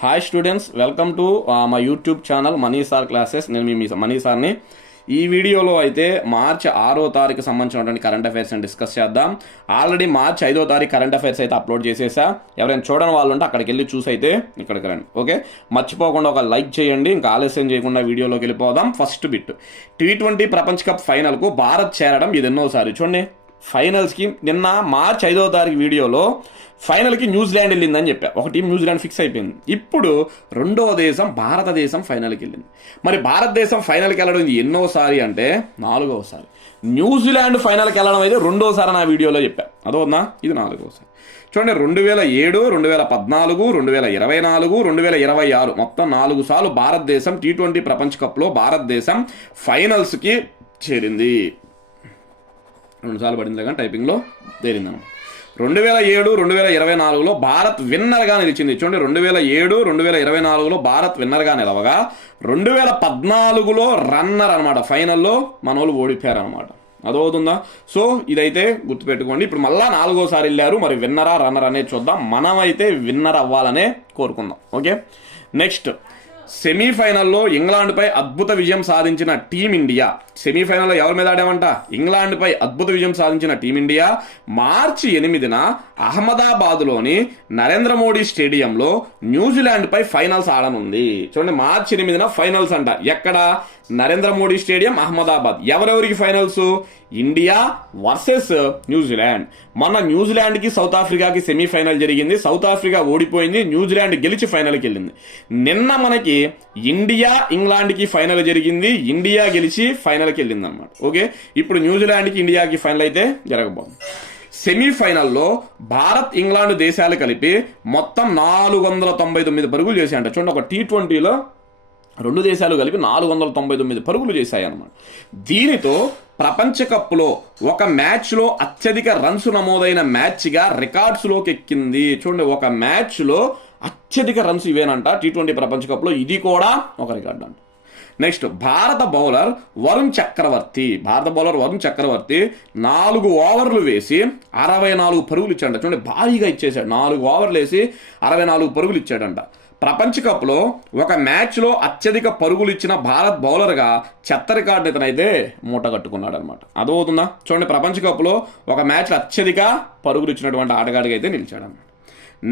Hi students, welcome to మా YouTube channel money sir classes. నేను మీ money సార్ని. ఈ వీడియోలో అయితే మార్చి 6వ తారీఖు సంబంధించినటువంటి కరెంట్ అఫైర్స్ని డిస్కస్ చేద్దాం. ఆల్రెడీ మార్చి 5వ తారీఖు కరెంట్ అఫైర్స్ అయితే అప్లోడ్ చేసేసా. ఎవరైనా చూడని వాళ్ళు ఉంటే అక్కడికి వెళ్ళి చూసి అయితే ఇక్కడికి రండి. ఓకే, మర్చిపోకుండా ఒక లైక్ చేయండి. ఇంకా ఆలస్యం చేయకుండా వీడియోలోకి వెళ్ళిపోదాం. ఫస్ట్ బిట్, T20 ప్రపంచ కప్ ఫైనల్కు భారత్ చేరడం ఇది ఎన్నోసారి. చూడండి, ఫైనల్స్కి నిన్న మార్చి 5వ తారీఖు వీడియోలో ఫైనల్కి న్యూజిలాండ్ వెళ్ళిందని చెప్పా. ఒక టీం న్యూజిలాండ్ ఫిక్స్ అయిపోయింది. ఇప్పుడు రెండవ దేశం భారతదేశం ఫైనల్కి వెళ్ళింది. మరి భారతదేశం ఫైనల్కి వెళ్ళడం ఇది ఎన్నోసారి అంటే 4వసారి. న్యూజిలాండ్ ఫైనల్కి వెళ్ళడం అయితే రెండోసారి నా వీడియోలో చెప్పా. అదోనా, ఇది 4వసారి. చూడండి, 2007, 2014, 2024, 2026 మొత్తం 4 సార్లు భారతదేశం T20 ప్రపంచ కప్లో భారతదేశం ఫైనల్స్కి చేరింది. 2 సార్లు పడింది కానీ టైపింగ్లో తేలిందన్నమాట. 2007, 2024లో భారత్ విన్నర్గా నిలిచింది. చూడండి, 2007, 2024లో భారత్ విన్నర్గా నిలవగా 2014లో రన్నర్ అనమాట. ఫైనల్లో మన వాళ్ళు ఓడిపోయారు అనమాట. అదవుతుందా? సో ఇదైతే గుర్తుపెట్టుకోండి. ఇప్పుడు మళ్ళా 4వసారి వెళ్ళారు. మరి విన్నరా రన్నర్ అనేది చూద్దాం. మనమైతే విన్నర్ అవ్వాలనే కోరుకుందాం. ఓకే, నెక్స్ట్, సెమీఫైనల్లో ఇంగ్లాండ్పై అద్భుత విజయం సాధించిన టీమిండియా. సెమీఫైనల్లో ఎవరి మీద ఆడామంట? ఇంగ్లాండ్పై అద్భుత విజయం సాధించిన టీమిండియా మార్చి 8న అహ్మదాబాద్లోని నరేంద్ర మోడీ స్టేడియంలో న్యూజిలాండ్పై ఫైనల్స్ ఆడనుంది. చూడండి, మార్చి 8న ఫైనల్స్ అంట. ఎక్కడ? నరేంద్ర మోడీ స్టేడియం, అహ్మదాబాద్. ఎవరెవరికి ఫైనల్స్? India versus New Zealand. మొన్న న్యూజిలాండ్కి సౌత్ ఆఫ్రికాకి సెమీఫైనల్ జరిగింది. సౌత్ ఆఫ్రికా ఓడిపోయింది, న్యూజిలాండ్ గెలిచి ఫైనల్కి వెళ్ళింది. నిన్న మనకి ఇండియా ఇంగ్లాండ్కి ఫైనల్ జరిగింది. ఇండియా గెలిచి ఫైనల్కి వెళ్ళింది అనమాట. ఓకే, ఇప్పుడు న్యూజిలాండ్కి ఇండియాకి ఫైనల్ అయితే జరగబోతుంది. సెమీఫైనల్లో భారత్ ఇంగ్లాండ్ దేశాలు కలిపి మొత్తం 499 పరుగులు చేశాయంట. చూడండి, ఒక T20లో 2 దేశాలు కలిపి 499 పరుగులు చేశాయన్నమాట. దీనితో ప్రపంచ కప్లో ఒక మ్యాచ్లో అత్యధిక రన్స్ నమోదైన మ్యాచ్గా రికార్డ్స్లోకి ఎక్కింది. చూడండి, ఒక మ్యాచ్లో అత్యధిక రన్స్ ఇవేనంట T20 ప్రపంచ కప్లో. ఇది కూడా ఒక రికార్డ్ అంట. నెక్స్ట్, భారత బౌలర్ వరుణ్ చక్రవర్తి 4 ఓవర్లు వేసి 64 పరుగులు ఇచ్చాడంట. చూడండి, భారీగా ఇచ్చేసాడు. 4 ఓవర్లు వేసి 64 పరుగులు ఇచ్చాడంట. ప్రపంచ కప్లో ఒక మ్యాచ్లో అత్యధిక పరుగులు ఇచ్చిన భారత్ బౌలర్గా చెత్త రికార్డు ఇతనైతే మూట కట్టుకున్నాడు అనమాట. అదవుతుందా? చూడండి, ప్రపంచ కప్లో ఒక మ్యాచ్లో అత్యధిక పరుగులు ఇచ్చినటువంటి ఆటగాడిగా అయితే నిలిచాడన్నమాట.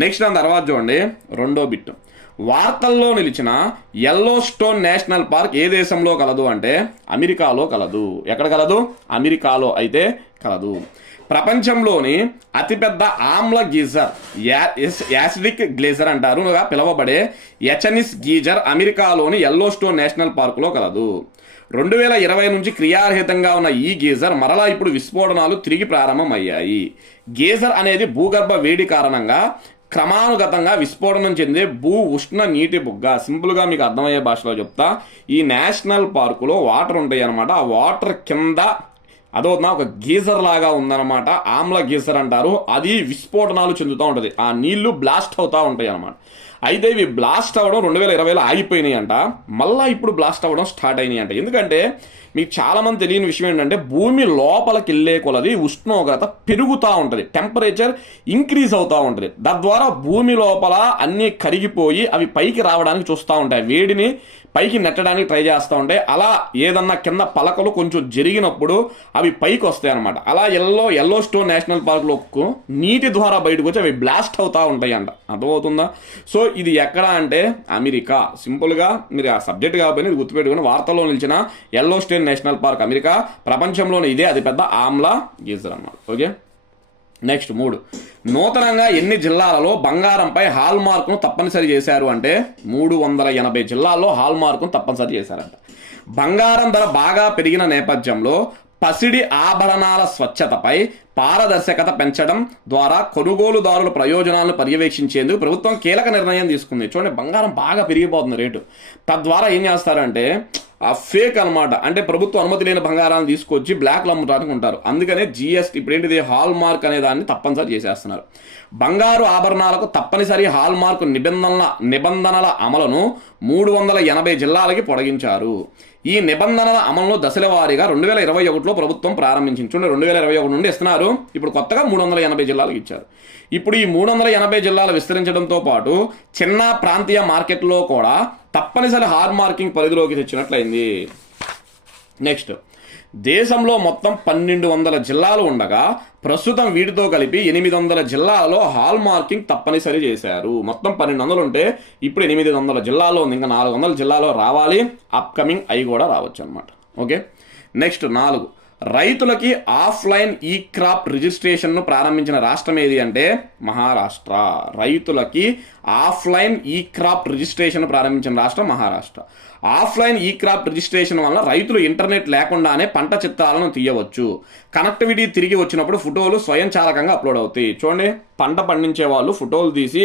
నెక్స్ట్ దాని తర్వాత చూడండి, రెండో బిట్, వార్తల్లో నిలిచిన ఎల్లో స్టోన్ నేషనల్ పార్క్ ఏ దేశంలో కలదు అంటే అమెరికాలో కలదు. ఎక్కడ కలదు? అమెరికాలో అయితే కలదు. ప్రపంచంలోని అతిపెద్ద ఆమ్ల గీజర్, యాసిడిక్ గ్లేజర్ అంటారు పిలువబడే ఎచనిస్ గీజర్ అమెరికాలోని ఎల్లో స్టోన్ నేషనల్ పార్కులో కలదు. 2020 నుంచి క్రియారహితంగా ఉన్న ఈ గీజర్ మరలా ఇప్పుడు విస్ఫోటనాలు తిరిగి ప్రారంభమయ్యాయి. గీజర్ అనేది భూగర్భ వేడి కారణంగా క్రమానుగతంగా విస్ఫోటనం చెందే భూ ఉష్ణ నీటి బుగ్గ. సింపుల్గా మీకు అర్థమయ్యే భాషలో చెప్తా. ఈ నేషనల్ పార్కులో వాటర్ ఉంటాయి అన్నమాట. ఆ వాటర్ కింద అదవుతున్నా ఒక గీజర్ లాగా ఉందన్నమాట. ఆమ్ల గీజర్ అంటారు. అది విస్ఫోటనాలు చెందుతూ ఉంటుంది. ఆ నీళ్లు బ్లాస్ట్ అవుతూ ఉంటాయి అన్నమాట. అయితే ఇవి బ్లాస్ట్ అవ్వడం 2020లో ఆగిపోయినాయి అంట. మళ్ళీ ఇప్పుడు బ్లాస్ట్ అవ్వడం స్టార్ట్ అయినాయి అంట. ఎందుకంటే మీకు చాలామంది తెలియని విషయం ఏంటంటే భూమి లోపలికి వెళ్ళే కొలది ఉష్ణోగ్రత పెరుగుతూ ఉంటుంది, టెంపరేచర్ ఇంక్రీజ్ అవుతూ ఉంటుంది. తద్వారా భూమి లోపల అన్నీ కరిగిపోయి అవి పైకి రావడానికి చూస్తూ ఉంటాయి, వేడిని పైకి నెట్టడానికి ట్రై చేస్తూ ఉంటాయి. అలా ఏదన్నా కింద పలకలు కొంచెం జరిగినప్పుడు అవి పైకి వస్తాయి అనమాట. అలా ఎల్లో స్టోన్ నేషనల్ పార్క్లో నీటి ద్వారా బయటకు వచ్చి అవి బ్లాస్ట్ అవుతూ ఉంటాయి అంట. అర్థమవుతుందా? సో ఇది ఎక్కడ అంటే అమెరికా. సింపుల్గా మీరు ఆ సబ్జెక్ట్ కాబట్టి ఇది గుర్తుపెట్టుకుని, వార్తల్లో నిలిచిన yellow stone national park America, ప్రపంచంలోనే ఇదే అతిపెద్ద ఆమ్ల గీజర్ అన్నమాట. ఓకే, నెక్స్ట్ 3, నూతనంగా ఎన్ని జిల్లాలలో బంగారంపై హాల్ మార్కును తప్పనిసరి చేశారు అంటే 380 జిల్లాల్లో హాల్ మార్కును తప్పనిసరి చేశారంట. బంగారం ధర బాగా పెరిగిన నేపథ్యంలో పసిడి ఆభరణాల స్వచ్ఛతపై పారదర్శకత పెంచడం ద్వారా కొనుగోలుదారుల ప్రయోజనాలను పర్యవేక్షించేందుకు ప్రభుత్వం కీలక నిర్ణయం తీసుకుంది. చూడండి, బంగారం బాగా పెరిగిపోతుంది రేటు. తద్వారా ఏం చేస్తారంటే ఫేక్ అనమాట. అంటే ప్రభుత్వం అనుమతి లేని బంగారాన్ని తీసుకొచ్చి బ్లాక్లో అమ్మటానికి ఉంటారు. అందుకనే జిఎస్టీ ఇప్పుడు ఏంటిది హాల్ మార్క్ అనే దాన్ని తప్పనిసరి చేసేస్తున్నారు. బంగారు ఆభరణాలకు తప్పనిసరి హాల్ మార్క్ నిబంధనల అమలును 380 జిల్లాలకి పొడిగించారు. ఈ నిబంధనల అమలును దశల వారీగా 2021లో ప్రభుత్వం ప్రారంభించింది. చూడండి 2021 నుండి ఇస్తున్నారు. ఇప్పుడు కొత్తగా 380 జిల్లాలకు ఇచ్చారు. ఇప్పుడు ఈ 380 జిల్లాలు విస్తరించడంతో పాటు చిన్న ప్రాంతీయ మార్కెట్లో కూడా తప్పనిసరి హాల్ మార్కింగ్ పరిధిలోకి తెచ్చినట్లయింది. నెక్స్ట్, దేశంలో మొత్తం 1200 జిల్లాలు ఉండగా ప్రస్తుతం వీటితో కలిపి 800 జిల్లాలలో హాల్ మార్కింగ్ తప్పనిసరి చేశారు. మొత్తం 1200 ఉంటే ఇప్పుడు 800 జిల్లాల్లో ఉంది. ఇంకా 400 జిల్లాలో రావాలి. అప్కమింగ్ అవి కూడా రావచ్చు అనమాట. ఓకే, నెక్స్ట్ 4, రైతులకి ఆఫ్లైన్ ఈ క్రాప్ రిజిస్ట్రేషన్ను ప్రారంభించిన రాష్ట్రం ఏది అంటే మహారాష్ట్ర. రైతులకి ఆఫ్లైన్ ఈ క్రాప్ రిజిస్ట్రేషన్ ప్రారంభించిన రాష్ట్రం మహారాష్ట్ర. ఆఫ్లైన్ ఈ క్రాప్ రిజిస్ట్రేషన్ వల్ల రైతులు ఇంటర్నెట్ లేకుండానే పంట చిత్రాలను తీయవచ్చు. కనెక్టివిటీ తిరిగి వచ్చినప్పుడు ఫోటోలు స్వయంచాలకంగా అప్లోడ్ అవుతాయి. చూడండి, పంట పండించే వాళ్ళు ఫోటోలు తీసి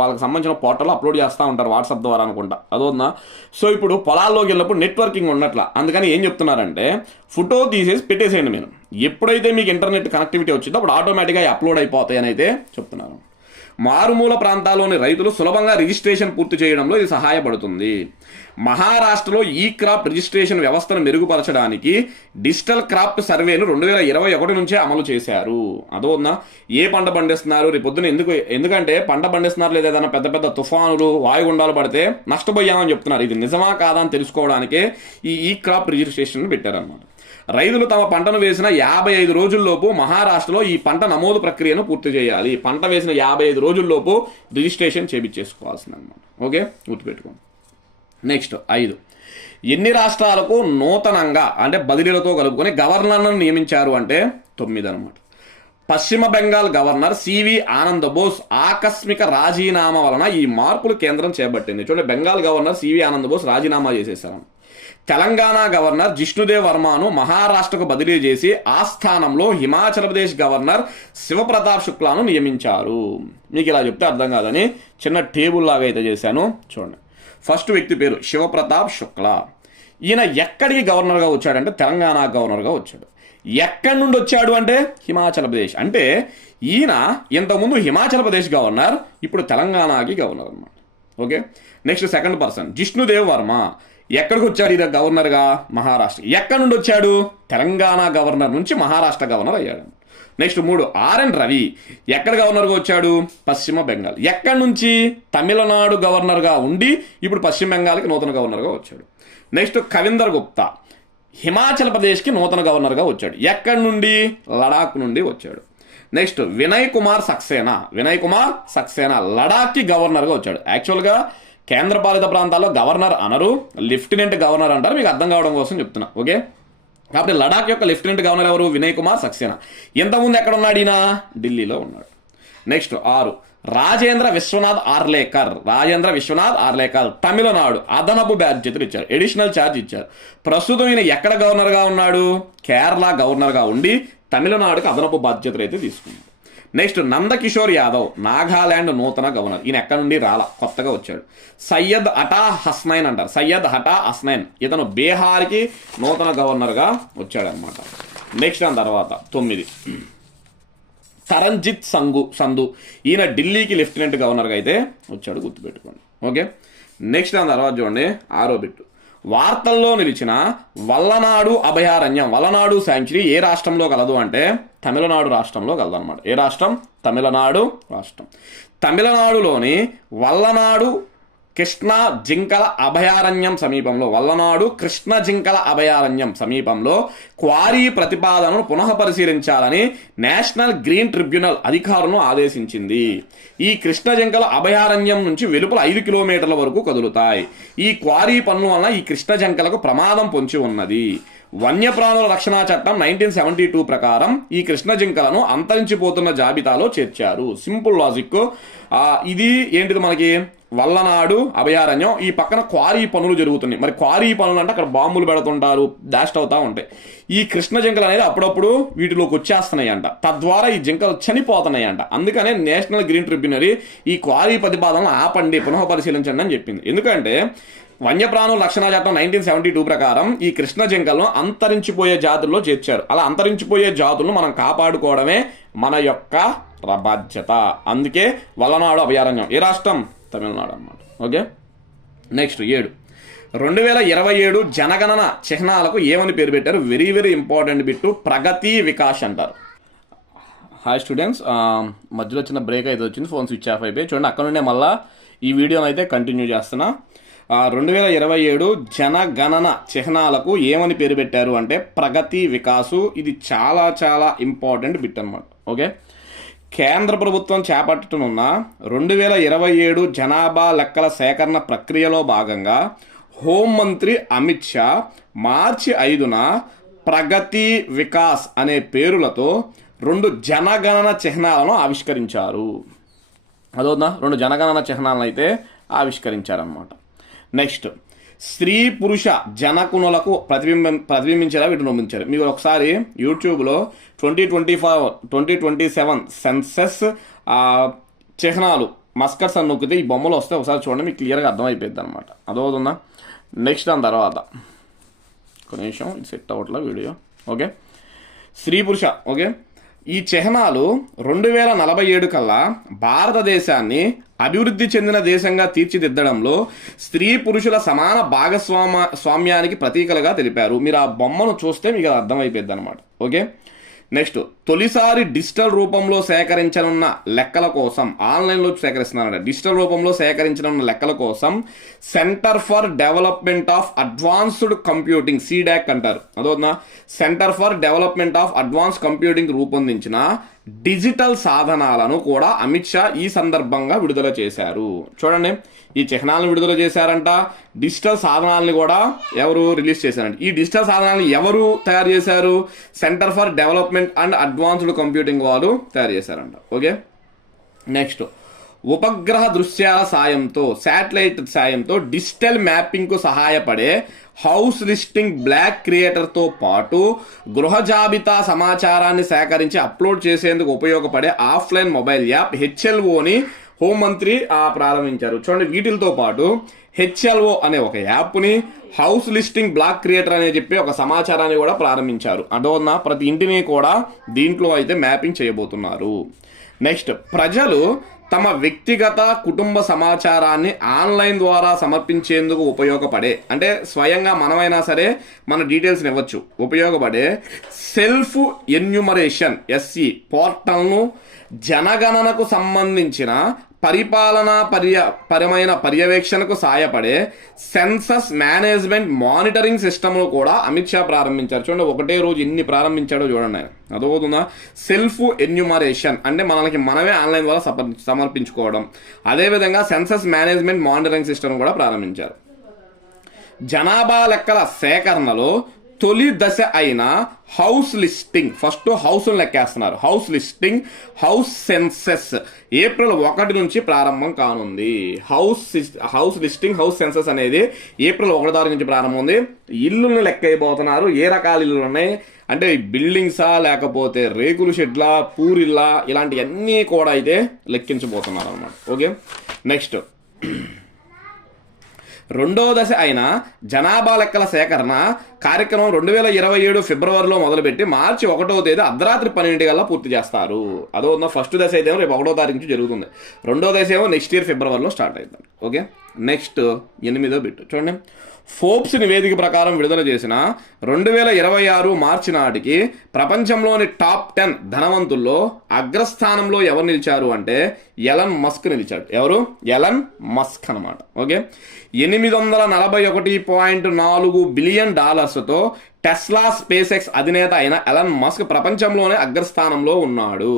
వాళ్ళకి సంబంధించిన పోర్టల్లో అప్లోడ్ చేస్తూ ఉంటారు వాట్సాప్ ద్వారా అనుకుంటా, అదోనా. సో ఇప్పుడు పొలాల్లోకి వెళ్ళినప్పుడు నెట్వర్కింగ్ ఉన్నట్ల, అందుకని ఏం చెప్తున్నారంటే ఫోటో తీసేసి పెట్టేసేయండి మీరు. ఎప్పుడైతే మీకు ఇంటర్నెట్ కనెక్టివిటీ వచ్చిందో అప్పుడు ఆటోమేటిక్గా అప్లోడ్ అయిపోతాయి అని అయితే చెప్తున్నారు. మారుమూల ప్రాంతాల్లోని రైతులు సులభంగా రిజిస్ట్రేషన్ పూర్తి చేయడంలో ఇది సహాయపడుతుంది. మహారాష్ట్రలో ఈ క్రాప్ రిజిస్ట్రేషన్ వ్యవస్థను మెరుగుపరచడానికి డిజిటల్ క్రాప్ సర్వేను 2021 నుంచే అమలు చేశారు. అదోనా, ఏ పంట పండిస్తున్నారు రేపొద్దున ఎందుకంటే పంట పండిస్తున్నారు లేదా ఏదైనా పెద్ద పెద్ద తుఫానులు వాయుగుండాలు పడితే నష్టపోయామని చెప్తున్నారు. ఇది నిజమా కాదా అని తెలుసుకోవడానికే ఈ క్రాప్ రిజిస్ట్రేషన్ పెట్టారన్నమాట. రైతులు తమ పంటను వేసిన 55 రోజుల్లోపు మహారాష్ట్రలో ఈ పంట నమోదు ప్రక్రియను పూర్తి చేయాలి. పంట వేసిన 55 రోజుల్లోపు రిజిస్ట్రేషన్ చేయించేసుకోవాల్సింది అనమాట. ఓకే, గుర్తుపెట్టుకోండి. నెక్స్ట్ 5, ఎన్ని రాష్ట్రాలకు నూతనంగా అంటే బదిలీలతో కలుపుకొని గవర్నర్ను నియమించారు అంటే 9 అనమాట. పశ్చిమ బెంగాల్ గవర్నర్ సివి ఆనంద్ బోస్ ఆకస్మిక రాజీనామా వలన ఈ మార్పులు కేంద్రం చేపట్టింది. చూడండి, బెంగాల్ గవర్నర్ సివి ఆనంద్ బోస్ రాజీనామా చేసేసారు. తెలంగాణ గవర్నర్ జిష్ణుదేవ్ వర్మను మహారాష్ట్రకు బదిలీ చేసి ఆ స్థానంలో హిమాచల్ ప్రదేశ్ గవర్నర్ శివప్రతాప్ శుక్లాను నియమించారు. మీకు ఇలా చెప్తే అర్థం కాదని చిన్న టేబుల్ లాగా అయితే చేశాను. చూడండి, ఫస్ట్ వ్యక్తి పేరు శివప్రతాప్ శుక్లా. ఈయన ఎక్కడికి గవర్నర్గా వచ్చాడంటే తెలంగాణ గవర్నర్గా వచ్చాడు. ఎక్కడి నుండి వచ్చాడు అంటే హిమాచల్ ప్రదేశ్. అంటే ఈయన ఇంతకుముందు హిమాచల్ ప్రదేశ్ గవర్నర్, ఇప్పుడు తెలంగాణకి గవర్నర్ అన్నమాట. Okay, next second person Jishnu Dev Varma. ఎక్కడికి వచ్చాడు ఇది గవర్నర్గా? మహారాష్ట్ర. ఎక్కడి నుండి వచ్చాడు? తెలంగాణ గవర్నర్ నుంచి మహారాష్ట్ర గవర్నర్ అయ్యాడు. Next 3, RN Ravi. ఎక్కడ గవర్నర్గా వచ్చాడు? పశ్చిమ బెంగాల్. ఎక్కడి నుంచి? తమిళనాడు గవర్నర్గా ఉండి ఇప్పుడు పశ్చిమ బెంగాల్కి నూతన గవర్నర్గా వచ్చాడు. నెక్స్ట్ కవిందర్ గుప్తా. హిమాచల్ ప్రదేశ్కి నూతన గవర్నర్గా వచ్చాడు. ఎక్కడి నుండి? లడాక్ నుండి వచ్చాడు. నెక్స్ట్ వినయ్ కుమార్ సక్సేనా లడాక్కి గవర్నర్గా వచ్చాడు. యాక్చువల్గా కేంద్రపాలిత ప్రాంతాల్లో గవర్నర్ అనరు, లెఫ్టినెంట్ గవర్నర్ అంటారు. మీకు అర్థం కావడం కోసం చెప్తున్నా. ఓకే, కాబట్టి లడాక్ యొక్క లెఫ్టినెంట్ గవర్నర్ ఎవరు? వినయ్ కుమార్ సక్సేనా. ఇంతకుముందు ఎక్కడ ఉన్నాడు ఈయన? ఢిల్లీలో ఉన్నాడు. నెక్స్ట్ 6, రాజేంద్ర విశ్వనాథ్ ఆర్లేకర్ తమిళనాడు. అదనపు బాధ్యతలు ఇచ్చారు, ఎడిషనల్ ఛార్జ్ ఇచ్చారు. ప్రస్తుతం ఈయన ఎక్కడ గవర్నర్గా ఉన్నాడు? కేరళ గవర్నర్గా ఉండి తమిళనాడుకి అదనపు బాధ్యతలు అయితే తీసుకున్నాడు. నెక్స్ట్ నందకిషోర్ యాదవ్, నాగాలాండ్ నూతన గవర్నర్. ఈయన ఎక్కడ నుండి రాలా, కొత్తగా వచ్చాడు. సయ్యద్ హటా హస్నైన్, ఇతను బీహార్కి నూతన గవర్నర్గా వచ్చాడనమాట. నెక్స్ట్ దాని తర్వాత 9, తరంజిత్ సంధు. ఈయన ఢిల్లీకి లెఫ్టినెంట్ గవర్నర్గా అయితే వచ్చాడు, గుర్తుపెట్టుకోండి. ఓకే, నెక్స్ట్ దాని తర్వాత చూడండి 6వ బిట్టు. వార్తల్లో నిలిచిన వల్లనాడు అభయారణ్యం, వల్లనాడు శాంక్చురీ ఏ రాష్ట్రంలో కలదు అంటే తమిళనాడు రాష్ట్రంలో కలదు అనమాట. ఏ రాష్ట్రం? తమిళనాడు రాష్ట్రం. తమిళనాడులోని వల్లనాడు కృష్ణ జింకల అభయారణ్యం సమీపంలో క్వారీ ప్రతిపాదనను పునఃపరిశీలించాలని నేషనల్ గ్రీన్ ట్రిబ్యునల్ అధికారులను ఆదేశించింది. ఈ కృష్ణ జింకల అభయారణ్యం నుంచి వెలుపల 5 కిలోమీటర్ల వరకు కదులుతాయి. ఈ క్వారీ పనుల వలన ఈ కృష్ణ జింకలకు ప్రమాదం పొంచి ఉన్నది. వన్యప్రాణుల రక్షణ చట్టం 1972 ప్రకారం ఈ కృష్ణ జింకలను అంతరించిపోతున్న జాబితాలో చేర్చారు. Simple logic. ఇది ఏంటిది మనకి వల్లనాడు అభయారణ్యం, ఈ పక్కన క్వారీ పనులు జరుగుతున్నాయి. మరి క్వారీ పనులు అంటే అక్కడ బాంబులు పెడుతుంటారు, దాస్ట్ అవుతూ ఉంటాయి. ఈ కృష్ణ జింకలు అనేది అప్పుడప్పుడు వీటిలోకి వచ్చేస్తున్నాయి అంట, తద్వారా ఈ జింకలు చనిపోతున్నాయి అంట. అందుకనే నేషనల్ గ్రీన్ ట్రిబ్యునల్ ఈ క్వారీ ప్రతిపాదనలు ఆపండి, పునః పరిశీలించండి అని చెప్పింది. ఎందుకంటే వన్యప్రాణుల రక్షణ చట్టం 1972 ప్రకారం ఈ కృష్ణ జింకలను అంతరించిపోయే జాతుల్లో చేర్చారు. అలా అంతరించిపోయే జాతులను మనం కాపాడుకోవడమే మన యొక్క బాధ్యత. అందుకే వల్లనాడు అభయారణ్యం. ఏ రాష్ట్రం? తమిళనాడు అన్నమాట. ఓకే, నెక్స్ట్ 7, 2027 జనగణన చిహ్నాలకు ఏమని పేరు పెట్టారు? వెరీ వెరీ ఇంపార్టెంట్ బిట్టు, ప్రగతి వికాస్ అంటారు. హాయ్ స్టూడెంట్స్, మధ్యలో చిన్న బ్రేక్ అయితే వచ్చింది, ఫోన్ స్విచ్ ఆఫ్ అయిపోయి. చూడండి, అక్కడ నుండే మళ్ళీ ఈ వీడియోని అయితే కంటిన్యూ చేస్తున్నా. 2027 జనగణన చిహ్నాలకు ఏమని పేరు పెట్టారు అంటే ప్రగతి వికాసు. ఇది చాలా చాలా ఇంపార్టెంట్ బిట్ అనమాట. ఓకే, కేంద్ర ప్రభుత్వం చేపట్టనున్న 2027 జనాభా లెక్కల సేకరణ ప్రక్రియలో భాగంగా హోంమంత్రి అమిత్ షా మార్చి 5న ప్రగతి వికాస్ అనే పేరులతో 2 జనగణన చిహ్నాలను ఆవిష్కరించారు. అదోనా, 2 జనగణన చిహ్నాలను అయితే ఆవిష్కరించారన్నమాట. నెక్స్ట్, స్త్రీ పురుష జనకునులకు ప్రతిబింబించేలా వీటిని నమ్మించారు. మీరు ఒకసారి యూట్యూబ్లో 2027 సెన్సెస్ చిహ్నాలు మస్కట్స్ అని నొక్కితే ఈ బొమ్మలు వస్తే ఒకసారి చూడండి, మీకు క్లియర్గా అర్థమైపోద్ది అనమాట. అదవుతుందా? నెక్స్ట్ దాని తర్వాత ఒక నిమిషం, ఇది సెట్ అవ్వట్లా వీడియో. ఓకే, స్త్రీ పురుష. ఓకే, ఈ చిహ్నాలు 2047 కల్లా భారతదేశాన్ని అభివృద్ధి చెందిన దేశంగా తీర్చిదిద్దడంలో స్త్రీ పురుషుల సమాన భాగస్వామ్యానికి ప్రతీకలుగా తెలిపారు. మీరు ఆ బొమ్మను చూస్తే మీకు అది అర్థమైపోద్ది అనమాట. ఓకే, నెక్స్ట్, తొలిసారి డిజిటల్ రూపంలో సేకరించనున్న లెక్కల కోసం, ఆన్లైన్లో సేకరిస్తున్నారంట, డిజిటల్ రూపంలో సేకరించనున్న లెక్కల కోసం centre for development of advanced computing, CDAC అంటారు. అదోనా, centre for development of advance computing రూపొందించిన డిజిటల్ సాధనాలను కూడా అమిత్ షా ఈ సందర్భంగా విడుదల చేశారు. చూడండి, ఈ చిహ్నాలను విడుదల చేశారంట, డిజిటల్ సాధనాలను కూడా ఎవరు రిలీజ్ చేశారంట. ఈ డిజిటల్ సాధనాలను ఎవరు తయారు చేశారు? Centre for development and advanced computing వాళ్ళు తయారు చేశారంట. ఓకే, నెక్స్ట్, ఉపగ్రహ దృశ్యాల సాయంతో, శాటిలైట్ సాయంతో డిజిటల్ మ్యాపింగ్కు సహాయపడే హౌస్ లిస్టింగ్ బ్లాక్ క్రియేటర్తో పాటు గృహ జాబితా సమాచారాన్ని సేకరించి అప్లోడ్ చేసేందుకు ఉపయోగపడే ఆఫ్లైన్ మొబైల్ యాప్ హెచ్ఎల్ఓని హోంమంత్రి ప్రారంభించారు. చూడండి, వీటితో పాటు హెచ్ఎల్ఓ అనే ఒక యాప్ని, హౌస్ లిస్టింగ్ బ్లాక్ క్రియేటర్ అనే చెప్పి ఒక సమాచారాన్ని కూడా ప్రారంభించారు. అదోనా, ప్రతి ఇంటిని కూడా దీంట్లో అయితే మ్యాపింగ్ చేయబోతున్నారు. నెక్స్ట్, ప్రజలు తమ వ్యక్తిగత కుటుంబ సమాచారాన్ని ఆన్లైన్ ద్వారా సమర్పించేందుకు ఉపయోగపడే, అంటే స్వయంగా మనమైనా సరే మన డీటెయిల్స్ని ఇవ్వచ్చు, ఉపయోగపడే సెల్ఫ్ ఎన్యూమరేషన్ ఎస్ఈ పోర్టల్ను జనగణనకు సంబంధించిన పరిపాలనా పరమైన పర్యవేక్షణకు సాయపడే సెన్సస్ మేనేజ్మెంట్ మానిటరింగ్ సిస్టమ్ను కూడా అమిత్ షా ప్రారంభించారు. చూడండి, ఒకటే రోజు ఎన్ని ప్రారంభించాడో చూడండి. అదవుతుందా? సెల్ఫ్ ఎన్యూమరేషన్ అంటే మనమే ఆన్లైన్ ద్వారా సమర్పించుకోవడం. అదేవిధంగా సెన్సస్ మేనేజ్మెంట్ మానిటరింగ్ సిస్టమ్ కూడా ప్రారంభించారు. జనాభా లెక్కల సేకరణలో తొలి దశ అయిన హౌస్ లిస్టింగ్, ఫస్ట్ హౌస్ లెక్కేస్తున్నారు. House listing, house census April 1 నుంచి ప్రారంభం కానుంది. హౌస్ లిస్టింగ్, హౌస్ సెన్సెస్ అనేది ఏప్రిల్ 1 తారీఖు నుంచి ప్రారంభం ఉంది. ఇల్లులను లెక్క అయిపోతున్నారు. ఏ రకాల ఇల్లు ఉన్నాయి అంటే బిల్డింగ్సా, లేకపోతే రేకుల షెడ్లా, పూరిల్లా, ఇలాంటివన్నీ కూడా అయితే లెక్కించబోతున్నారు అన్నమాట. ఓకే, నెక్స్ట్, రెండో దశ అయిన జనాభా లెక్కల సేకరణ కార్యక్రమం 2027 ఫిబ్రవరిలో మొదలుపెట్టి మార్చి 1వ తేదీ అర్ధరాత్రి 12 గల్లా పూర్తి చేస్తారు. అదో ఉన్న ఫస్ట్ దశ అయితే రేపు 1వ తారీఖు నుంచి జరుగుతుంది. రెండో దశ ఏమో నెక్స్ట్ ఇయర్ ఫిబ్రవరిలో స్టార్ట్ అవుతుంది. ఓకే, నెక్స్ట్ 8వ బిట్ చూడండి. ఫోర్బ్స్ నివేదిక ప్రకారం విడుదల చేసిన 2026 మార్చి నాటికి ప్రపంచంలోని టాప్ 10 ధనవంతుల్లో అగ్రస్థానంలో ఎవరు నిలిచారు అంటే ఎలన్ మస్క్ నిలిచాడు. ఎవరు? ఎలన్ మస్క్ అనమాట. ఓకే, $841.4 బిలియన్ తో టెస్లా స్పేస్ ఎక్స్ అధినేత అయిన ఎలన్ మస్క్ ప్రపంచంలోనే అగ్రస్థానంలో ఉన్నాడు.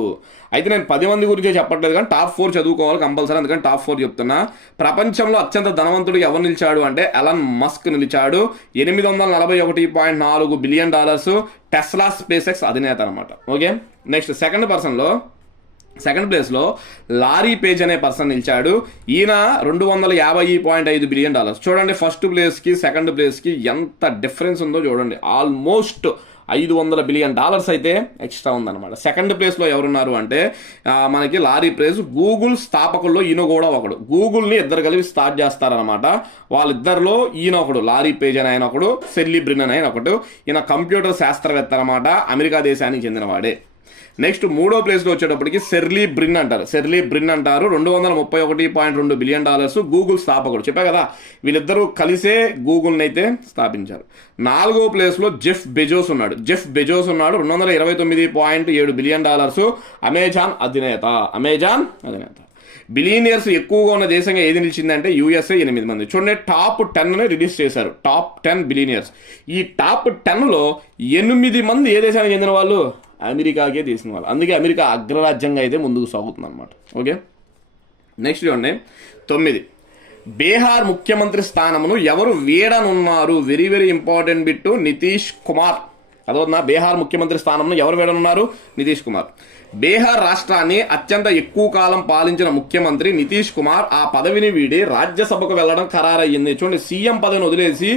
అయితే నేను 10 మంది గురించి చెప్పట్లేదు, కానీ టాప్ 4 చదువుకోవాలి కంపల్సరీ, అందుకని టాప్ 4 చెప్తున్నా. ప్రపంచంలో అత్యంత ధనవంతుడు ఎవరు నిలిచాడు అంటే ఎలన్ మస్క్ నిలిచాడు. $841.4 బిలియన్, టెస్లా స్పేస్ ఎక్స్ అధినేత అనమాట. ఓకే, నెక్స్ట్ సెకండ్ పర్సన్లో సెకండ్ ప్లేస్లో లారీ పేజ్ అనే పర్సన్ నిలిచాడు. ఈయన $250.5 బిలియన్. చూడండి ఫస్ట్ ప్లేస్కి సెకండ్ ప్లేస్కి ఎంత డిఫరెన్స్ ఉందో చూడండి. ఆల్మోస్ట్ $500 బిలియన్ అయితే ఎక్స్ట్రా ఉందన్నమాట. సెకండ్ ప్లేస్లో ఎవరున్నారు అంటే మనకి లారీ పేజ్ గూగుల్ స్థాపకుల్లో ఈయన కూడా ఒకడు. గూగుల్ని ఇద్దరు కలిపి స్టార్ట్ చేస్తారనమాట. వాళ్ళిద్దరిలో ఈయన ఒకడు, లారీ పేజ్ అని ఆయన ఒకడు, సెర్లీ బ్రిన్ అని ఆయన ఒకడు. ఈయన కంప్యూటర్ శాస్త్రవేత్త అనమాట, అమెరికా దేశానికి చెందినవాడే. నెక్స్ట్ మూడో ప్లేస్లో వచ్చేటప్పటికి సెర్లీ బ్రిన్ అంటారు. $231.2 బిలియన్ గూగుల్ స్థాపకుడు. చెప్పా కదా, వీళ్ళిద్దరూ కలిసే గూగుల్ని అయితే స్థాపించారు. నాలుగో ప్లేస్లో జెఫ్ బెజోస్ ఉన్నాడు. $229.7 బిలియన్. అమెజాన్ అధినేత. బిలియనియర్స్ ఎక్కువగా ఉన్న దేశంగా ఏది నిలిచిందంటే యూఎస్ఏ 8 మంది. చూడండి టాప్ 10ని రిలీజ్ చేశారు, టాప్ 10 బిలియనియర్స్. ఈ టాప్ 10లో 8 మంది ఏ దేశానికి చెందిన వాళ్ళు? అమెరికాకే తీసిన వాళ్ళు. అందుకే అమెరికా అగ్రరాజ్యంగా అయితే ముందుకు సాగుతుంది అనమాట. ఓకే, నెక్స్ట్ చూడండి 9. బీహార్ ముఖ్యమంత్రి స్థానమును ఎవరు వీడనున్నారు? Very very important bit. Nitish Kumar. అదొన్నా బీహార్ ముఖ్యమంత్రి స్థానంలో ఎవరు వీడనున్నారు? నితీష్ కుమార్. బీహార్ రాష్ట్రాన్ని అత్యంత ఎక్కువ కాలం పాలించిన ముఖ్యమంత్రి నితీష్ కుమార్ ఆ పదవిని వీడి రాజ్యసభకు వెళ్ళడం ఖరారయ్యింది. చూడండి, సీఎం పదవిని వదిలేసి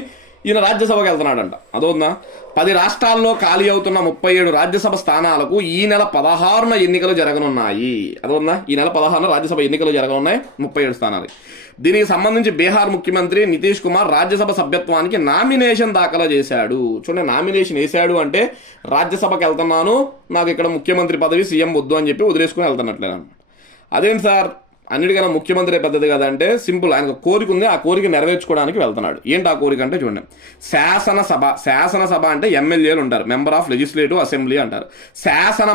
ఈయన రాజ్యసభకు వెళ్తున్నాడంట. అదోందా 10 రాష్ట్రాల్లో ఖాళీ అవుతున్న 37 రాజ్యసభ స్థానాలకు ఈ నెల 16న ఎన్నికలు జరగనున్నాయి. అదోందా ఈ నెల 16న రాజ్యసభ ఎన్నికలు జరగనున్నాయి, 37 స్థానాలు. దీనికి సంబంధించి బీహార్ ముఖ్యమంత్రి నితీష్ కుమార్ రాజ్యసభ సభ్యత్వానికి నామినేషన్ దాఖలు చేశాడు. చూడండి, నామినేషన్ వేశాడు అంటే రాజ్యసభకి వెళ్తున్నాను, నాకు ఇక్కడ ముఖ్యమంత్రి పదవి సీఎం వద్దు అని చెప్పి వదిలేసుకుని వెళ్తున్నట్లేదు. అదేంటి సార్, అన్నిటికన్నా ముఖ్యమంత్రి పెద్దది కదా అంటే సింపుల్, ఆయన కోరిక ఉంది, ఆ కోరిక నెరవేర్చుకోవడానికి వెళ్తున్నాడు. ఏంటి ఆ కోరిక అంటే చూడండి, శాసనసభ అంటే ఎమ్మెల్యేలు ఉంటారు, మెంబర్ ఆఫ్ లెజిస్లేటివ్ అసెంబ్లీ అంటారు. శాసన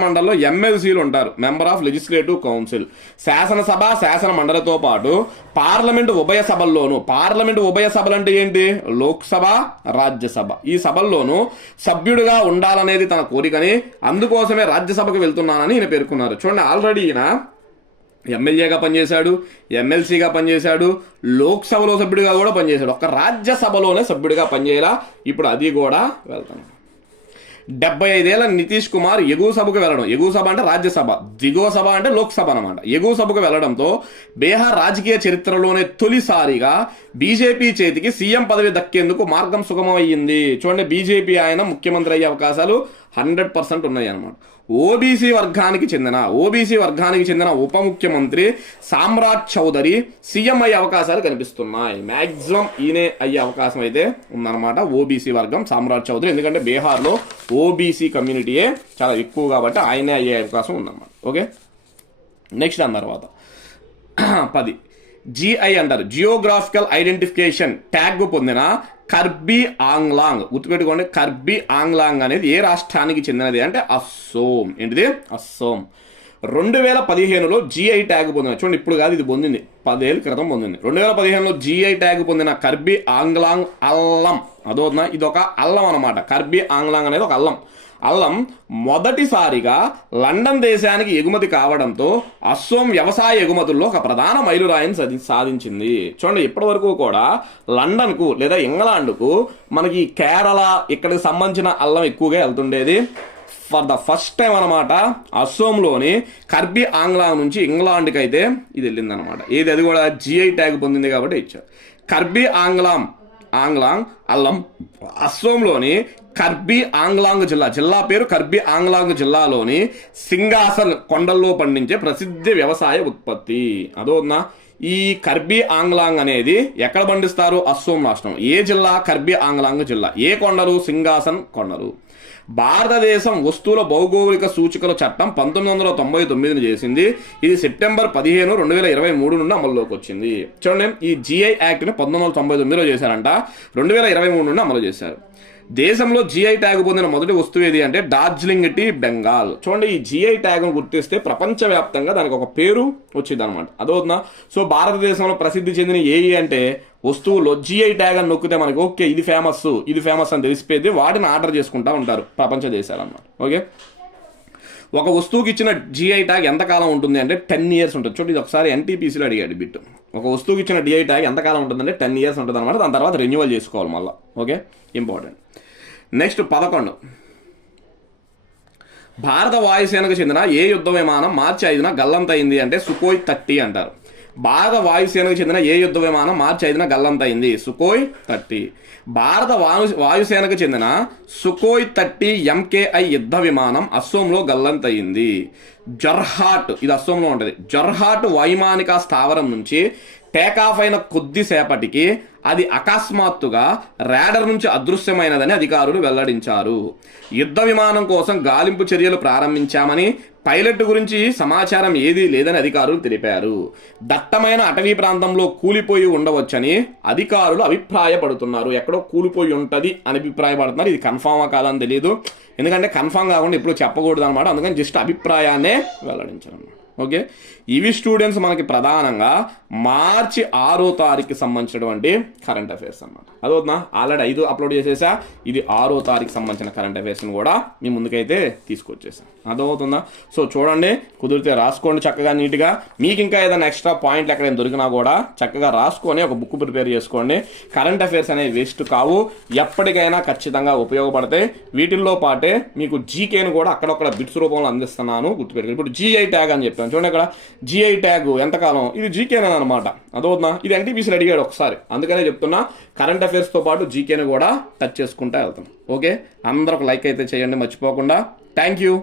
మండలిలో ఎమ్మెల్సీలు ఉంటారు, మెంబర్ ఆఫ్ లెజిస్లేటివ్ కౌన్సిల్. శాసన మండలితో పాటు పార్లమెంటు ఉభయ సభలు అంటే ఏంటి? లోక్సభ, రాజ్యసభ. ఈ సభల్లోనూ సభ్యుడిగా ఉండాలనేది తన కోరికని, అందుకోసమే రాజ్యసభకు వెళ్తున్నానని ఈయన పేర్కొన్నారు. చూడండి, ఆల్రెడీ ఈయన ఎమ్మెల్యేగా పనిచేశాడు, ఎమ్మెల్సీగా పనిచేశాడు, లోక్సభలో సభ్యుడిగా కూడా పనిచేశాడు. ఒక్క రాజ్యసభలోనే సభ్యుడిగా పనిచేయాలా, ఇప్పుడు అది కూడా వెళ్తాను. 75 ఏళ్ల నితీష్ కుమార్ ఎగువ సభకు వెళ్ళడం, ఎగువ సభ అంటే రాజ్యసభ, దిగువ సభ అంటే లోక్సభ అనమాట. ఎగువ సభకు వెళ్లడంతో బీహార్ రాజకీయ చరిత్రలోనే తొలిసారిగా బీజేపీ చేతికి సీఎం పదవి దక్కేందుకు మార్గం సుగమమయ్యింది. చూడండి, బీజేపీ ఆయన ముఖ్యమంత్రి అయ్యే అవకాశాలు 100% ఉన్నాయి అనమాట. ఓబీసీ వర్గానికి చెందిన ఉప ముఖ్యమంత్రి సామ్రాట్ చౌదరి సీఎం అయ్యే అవకాశాలు కనిపిస్తున్నాయి. మ్యాక్సిమం ఈయనే అయ్యే అవకాశం అయితే ఉందన్నమాట, ఓబీసీ వర్గం సామ్రాట్ చౌదరి. ఎందుకంటే బీహార్లో ఓబీసీ కమ్యూనిటీయే చాలా ఎక్కువ కాబట్టి ఆయనే అయ్యే అవకాశం ఉందన్నమాట. ఓకే, నెక్స్ట్ దాని తర్వాత 10 జిఐ అంటారు, జియోగ్రాఫికల్ ఐడెంటిఫికేషన్ ట్యాగ్ పొందిన కర్బీ ఆంగ్లాంగ్. గుర్తుపెట్టుకోండి, కర్బీ ఆంగ్లాంగ్ అనేది ఏ రాష్ట్రానికి చెందినది అంటే అస్సోం. ఏంటిది? అస్సోం. 2015లో జిఐ ట్యాగ్ పొందిన, చూడండి ఇప్పుడు కాదు, ఇది పొందింది 10 ఏళ్ళ క్రితం పొందింది. 2015లో జిఐ ట్యాగ్ పొందిన కర్బీ ఆంగ్లాంగ్ అల్లం. అదోనా, ఇది ఒక అల్లం అనమాట. కర్బీ ఆంగ్లాంగ్ అనేది ఒక అల్లం మొదటిసారిగా లండన్ దేశానికి ఎగుమతి కావడంతో అస్సోం వ్యవసాయ ఎగుమతుల్లో ఒక ప్రధాన మైలురాయిని సాధించింది. చూడండి, ఇప్పటి వరకు కూడా లండన్కు లేదా ఇంగ్లాండ్కు మనకి కేరళ ఇక్కడికి సంబంధించిన అల్లం ఎక్కువగా వెళ్తుండేది. ఫర్ ద ఫస్ట్ టైం అనమాట అస్సోంలోని కర్బీ ఆంగ్లాంగ్ నుంచి ఇంగ్లాండ్కి అయితే ఇది వెళ్ళిందనమాట. ఏది? అది కూడా జిఐ ట్యాగ్ పొందింది కాబట్టి ఇచ్చారు. కర్బీ ఆంగ్లాంగ్ అల్లం అస్సోంలోని కర్బీ ఆంగ్లాంగ్ జిల్లా పేరు కర్బీ ఆంగ్లాంగ్ జిల్లాలోని సింగాసన్ కొండల్లో పండించే ప్రసిద్ధ వ్యవసాయ ఉత్పత్తి. అదోనా, ఈ కర్బీ ఆంగ్లాంగ్ అనేది ఎక్కడ పండిస్తారు? అస్సోం రాష్ట్రం. ఏ జిల్లా? కర్బీ ఆంగ్లాంగ్ జిల్లా. ఏ కొండలు? సింగాసన్ కొండలు. భారతదేశం వస్తువుల భౌగోళిక సూచికల చట్టం 1999 చేసింది. ఇది సెప్టెంబర్ 15, 2023 నుండి అమల్లోకి వచ్చింది. చూడండి, ఈ జిఐ యాక్ట్ని 1999లో చేశారంట, 2023 నుండి అమలు చేశారు. దేశంలో జిఐ ట్యాగ్ పొందిన మొదటి వస్తువు ఏది అంటే డార్జిలింగ్ టీ, బెంగాల్. చూడండి, ఈ జిఐ ట్యాగ్ను గుర్తిస్తే ప్రపంచవ్యాప్తంగా దానికి ఒక పేరు వచ్చింది అనమాట. అదవుతుందా? సో భారతదేశంలో ప్రసిద్ధి చెందిన ఏవి అంటే వస్తువులో జిఐ ట్యాగ్ అని నొక్కితే మనకి ఓకే ఇది ఫేమస్ అని తెలిసిపోయింది, వాటిని ఆర్డర్ చేసుకుంటా ఉంటారు ప్రపంచ దేశాలు అన్నమాట. ఓకే, ఒక వస్తువుకి ఇచ్చిన జిఐ ట్యాగ్ ఎంతకాలం ఉంటుంది అంటే 10 years ఉంటుంది. చూడండి, ఇది ఒకసారి ఎన్టీపీసీలో అడిగాడు బిట్. ఒక వస్తువుకి ఇచ్చిన జిఐ ట్యాగ్ ఎంతకాలం ఉంటుందంటే 10 years ఉంటుంది అనమాట. దాని తర్వాత రెన్యువల్ చేసుకోవాలి మళ్ళీ. Okay, important. నెక్స్ట్ 11 భారత వాయుసేనకు చెందిన ఏ యుద్ధ విమానం మార్చి 5న గల్లంతైంది అంటే సుకోయ్ 30 అంటారు. భారత వాయుసేనకు చెందిన ఏ యుద్ధ విమానం మార్చి 5న గల్లంతైంది? సుకోయ్ 30. భారత వాయుసేనకు చెందిన సుకోయ్ 30 MKI యుద్ధ విమానం అస్సోంలో గల్లంతయింది. జొర్హాట్, ఇది అస్సోంలో ఉంటుంది. జొర్హాట్ వైమానిక స్థావరం నుంచి టేకాఫ్ అయిన కొద్దిసేపటికి అది అకస్మాత్తుగా రాడర్ నుంచి అదృశ్యమైనదని అధికారులు వెల్లడించారు. యుద్ధ విమానం కోసం గాలింపు చర్యలు ప్రారంభించామని, పైలట్ గురించి సమాచారం ఏదీ లేదని అధికారులు తెలిపారు. దట్టమైన అటవీ ప్రాంతంలో కూలిపోయి ఉండవచ్చని అధికారులు అభిప్రాయపడుతున్నారు. ఎక్కడో కూలిపోయి ఉంటుంది అని అభిప్రాయపడుతున్నారు. ఇది కన్ఫామా కాదని తెలియదు, ఎందుకంటే కన్ఫామ్ కాకుండా ఎప్పుడు చెప్పకూడదు అనమాట. అందుకని జస్ట్ అభిప్రాయాన్నే వెల్లడించారు. ఓకే, ఇవి స్టూడెంట్స్ మనకి ప్రధానంగా మార్చి 6వ తారీఖుకి సంబంధించినటువంటి కరెంట్ అఫైర్స్ అన్నమాట. అదవుతుందా? ఆల్రెడీ 5 అప్లోడ్ చేసేసా. ఇది 6వ తారీఖు సంబంధించిన కరెంట్ అఫైర్స్ని కూడా మీ ముందుకైతే తీసుకొచ్చేసాను. అదవుతుందా? సో చూడండి, కుదిరితే రాసుకోండి చక్కగా నీట్గా. మీకు ఇంకా ఏదైనా ఎక్స్ట్రా పాయింట్లు ఎక్కడైనా దొరికినా కూడా చక్కగా రాసుకొని ఒక బుక్ ప్రిపేర్ చేసుకోండి. కరెంట్ అఫైర్స్ అనేవి వేస్ట్ కావు, ఎప్పటికైనా ఖచ్చితంగా ఉపయోగపడతాయి. వీటిల్లో పాటే మీకు జీకేను కూడా అక్కడొక్కడ బిట్స్ రూపంలో అందిస్తున్నాను, గుర్తుపెట్టుకోండి. ఇప్పుడు GI ట్యాగ్ అని చెప్పాను చూడండి, ఇక్కడ GI ట్యాగ్ ఎంతకాలం, ఇది జీకేనే అనమాట. అదవుతుందా? ఇది NTPCలో అడిగాడు ఒకసారి, అందుకనే చెప్తున్నా. కరెంట్ అఫైర్స్తో పాటు జీకేని కూడా టచ్ చేసుకుంటూ వెళ్తాం. ఓకే, అందరూ ఒక లైక్ అయితే చేయండి మర్చిపోకుండా. Thank you.